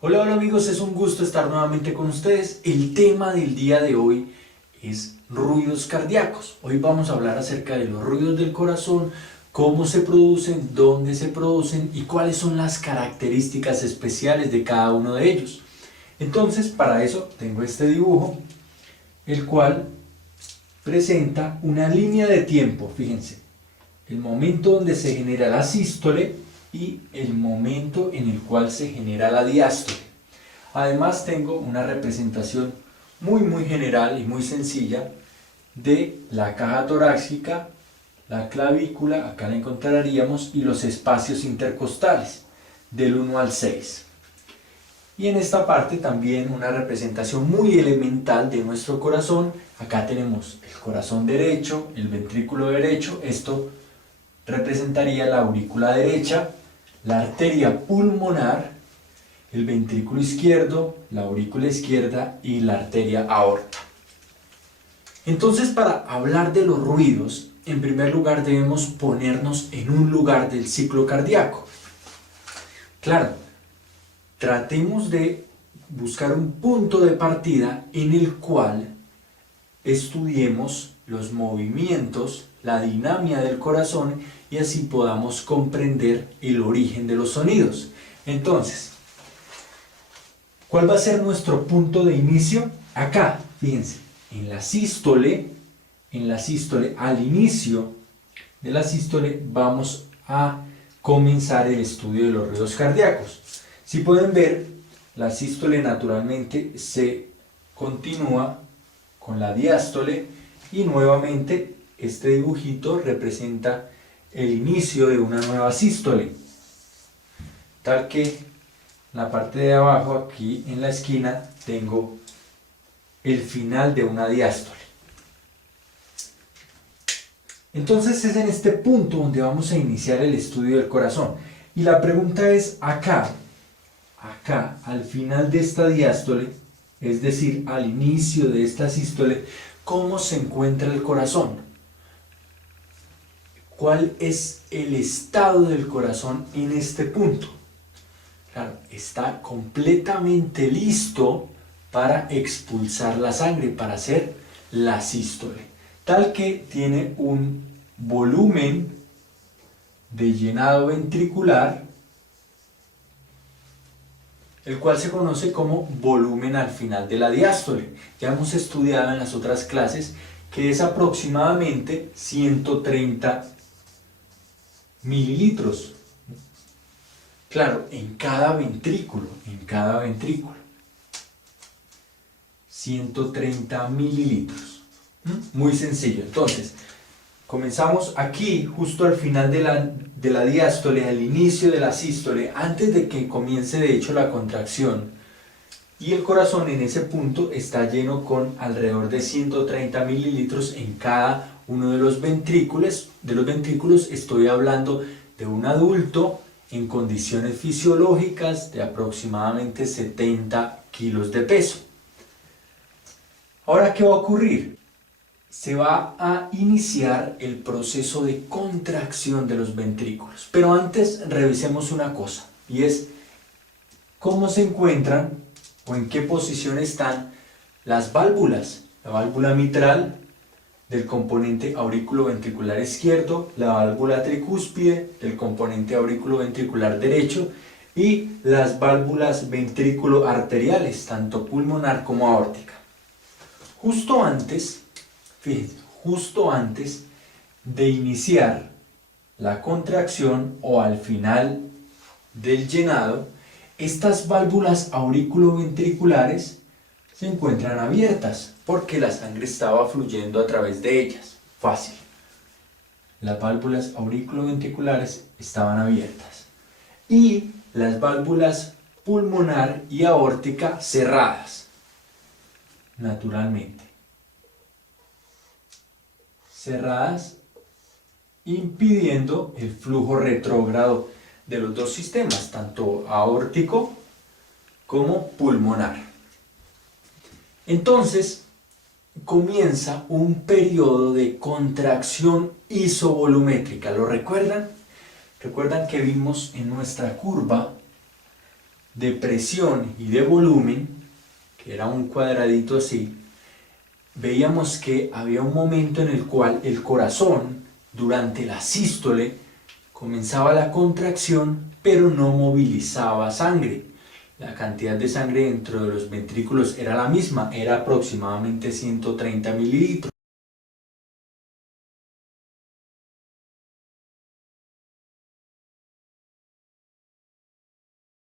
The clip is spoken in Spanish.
Hola, hola amigos, es un gusto estar nuevamente con ustedes. El tema del día de hoy es ruidos cardíacos. Hoy vamos a hablar acerca de los ruidos del corazón, cómo se producen, dónde se producen y cuáles son las características especiales de cada uno de ellos. Entonces, para eso tengo este dibujo, el cual presenta una línea de tiempo. Fíjense, el momento donde se genera la sístole y el momento en el cual se genera la diástole. Además tengo una representación muy general y muy sencilla de la caja torácica, la clavícula, acá la encontraríamos, y los espacios intercostales del 1 al 6. Y en esta parte también una representación muy elemental de nuestro corazón. Acá tenemos el corazón derecho, el ventrículo derecho, esto representaría la aurícula derecha, la arteria pulmonar, el ventrículo izquierdo, la aurícula izquierda y la arteria aorta. Entonces, para hablar de los ruidos, en primer lugar debemos ponernos en un lugar del ciclo cardíaco. Claro, tratemos de buscar un punto de partida en el cual estudiemos los movimientos, la dinámica del corazón y así podamos comprender el origen de los sonidos. Entonces, ¿cuál va a ser nuestro punto de inicio? Acá, fíjense, en la sístole, al inicio de la sístole vamos a comenzar el estudio de los ruidos cardíacos. Si pueden ver, la sístole naturalmente se continúa con la diástole y nuevamente este dibujito representa el inicio de una nueva sístole, tal que la parte de abajo, aquí en la esquina, tengo el final de una diástole. Entonces es en este punto donde vamos a iniciar el estudio del corazón. Y la pregunta es acá, al final de esta diástole, es decir, al inicio de esta sístole, ¿cómo se encuentra el corazón? ¿Cuál es el estado del corazón en este punto? Claro, está completamente listo para expulsar la sangre, para hacer la sístole, tal que tiene un volumen de llenado ventricular, el cual se conoce como volumen al final de la diástole. Ya hemos estudiado en las otras clases que es aproximadamente 130 mililitros. Claro, en cada ventrículo. 130 mililitros. Muy sencillo. Entonces, comenzamos aquí, justo al final de la diástole, al inicio de la sístole, antes de que comience de hecho la contracción. Y el corazón en ese punto está lleno con alrededor de 130 mililitros en cada uno de los ventrículos. Estoy hablando de un adulto en condiciones fisiológicas de aproximadamente 70 kilos de peso. Ahora, ¿qué va a ocurrir? Se va a iniciar el proceso de contracción de los ventrículos. Pero antes revisemos una cosa, y es cómo se encuentran o en qué posición están las válvulas. La válvula mitral del componente aurículo-ventricular izquierdo, la válvula tricúspide del componente aurículo-ventricular derecho y las válvulas ventrículo-arteriales, tanto pulmonar como aórtica. Justo antes, fíjense, justo antes de iniciar la contracción o al final del llenado, estas válvulas auriculoventriculares se encuentran abiertas porque la sangre estaba fluyendo a través de ellas. Fácil. Las válvulas auriculoventriculares estaban abiertas y las válvulas pulmonar y aórtica cerradas. Naturalmente. Cerradas, impidiendo el flujo retrógrado de los dos sistemas, tanto aórtico como pulmonar. Entonces, comienza un periodo de contracción isovolumétrica. ¿Lo recuerdan? ¿Recuerdan que vimos en nuestra curva de presión y de volumen, que era un cuadradito así, veíamos que había un momento en el cual el corazón, durante la sístole, comenzaba la contracción, pero no movilizaba sangre. La cantidad de sangre dentro de los ventrículos era la misma, era aproximadamente 130 mililitros.